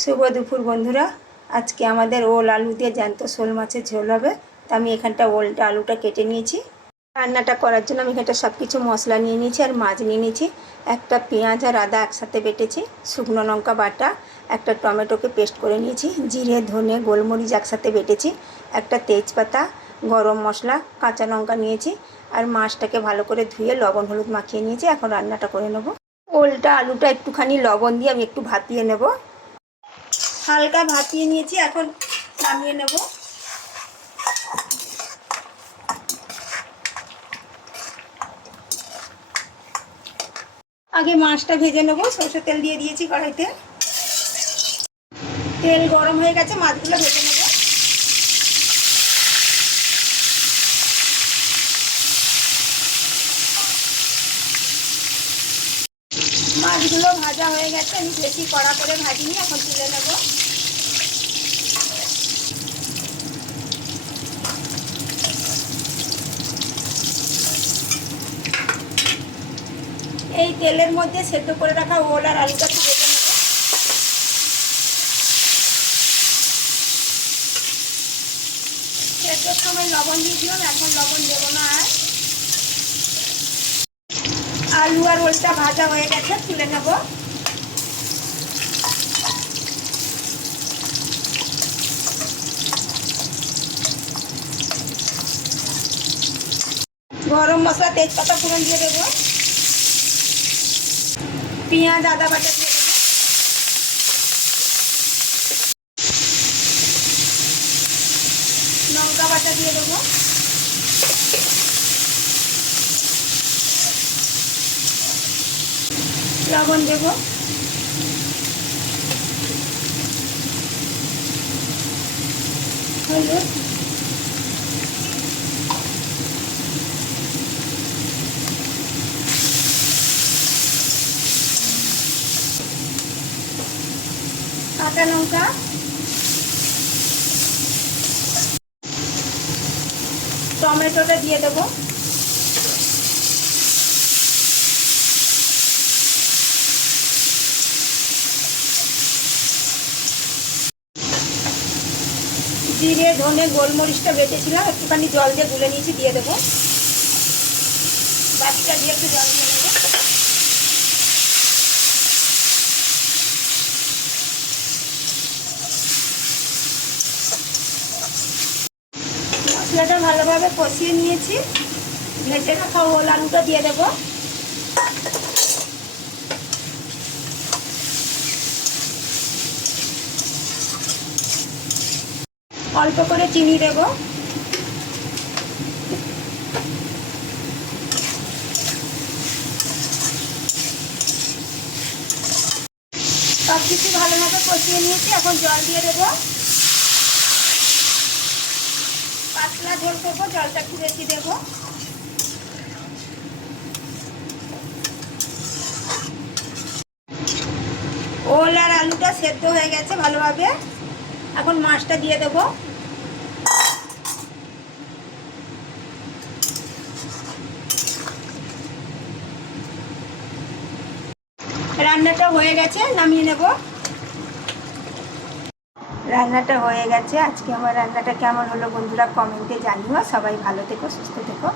শুভ দুপুর বন্ধুরা। আজকে আমাদের ওল আলু দিয়ে জ্যান্ত শোল মাছের ঝোল হবে। তা আমি এখানটা ওলটা আলুটা কেটে নিয়েছি। রান্নাটা করার জন্য আমি এখানটা সব কিছু মশলা নিয়ে নিয়েছি আর মাছ নিয়ে নিয়েছি। একটা পেঁয়াজ আর আদা একসাথে বেটেছি, শুকনো লঙ্কা বাটা, একটা টমেটোকে পেস্ট করে নিয়েছি, জিরে ধনে গোলমরিচ একসাথে বেটেছি, একটা তেজপাতা, গরম মশলা, কাঁচা লঙ্কা নিয়েছি আর মাছটাকে ভালো করে ধুয়ে লবণ হলুদ মাখিয়ে নিয়েছি। এখন রান্নাটা করে নেব। ওলটা আলুটা একটুখানি লবণ দিয়ে আমি একটু ভাপিয়ে নেব। হালকা ভাপিয়ে নিয়েছি, এখন নামিয়ে নেব। আগে মাছটা ভেজে নেব। সরষের তেল দিয়ে দিয়েছি কড়াইতে। তেল গরম হয়ে গেছে, মাছগুলো ভেজে নেব। মাছগুলো ভাজা হয়ে গেছে, আমি বেশি কড়া করে ভাজিনি, এখন তুলে নেব। এই তেলের মধ্যে সেদ্ধ করে রাখা ওল আর আলুটা ভেজে নেব। সেদ্ধর সময় লবণ দিয়েছিলাম, এখন লবণ দেবো না আর। আলু আর ওলটা ভাজা হয়ে গেছে, তুলে নেব। গরম মশলা তেজপাতা ফোড়ন দিয়ে দেবো। পেঁয়াজ আদা বাটা দিয়ে দেবো। লঙ্কা বাটা দিয়ে দেবো। লবণ দেবো। হলুদ, কাঁচা লঙ্কা, টমেটোটা দিয়ে দেবো। জিরে ধনে গোলমরিচটা বেটেছিলাম, একটুখানি জল দিয়ে গুলে নিয়েছি, দিয়ে দেবো। বাকিটা দিয়ে একটু জল দিয়ে দেবো। মশলাটা ভালোভাবে কষিয়ে নিয়েছি, ভেজে রাখা ওল আলুটা দিয়ে দেবো। অল্প করে চিনি দেব। সব কিছু ভালোভাবে কষিয়ে নিয়েছি, এখন জল দিয়ে দেবো। পাতলা ঝোল করবো, জলটা একটু বেশি দেবো। ওল আর আলুটা সেদ্ধ হয়ে গেছে ভালোভাবে, এখন মাছটা দিয়ে দেবো। রান্নাটা হয়ে গেছে, নামিয়ে নেব। রান্নাটা হয়ে গেছে। আজকে আমার রান্নাটা কেমন হলো বন্ধুরা কমেন্টে জানিও। সবাই ভালো থেকো, সুস্থ থেকো।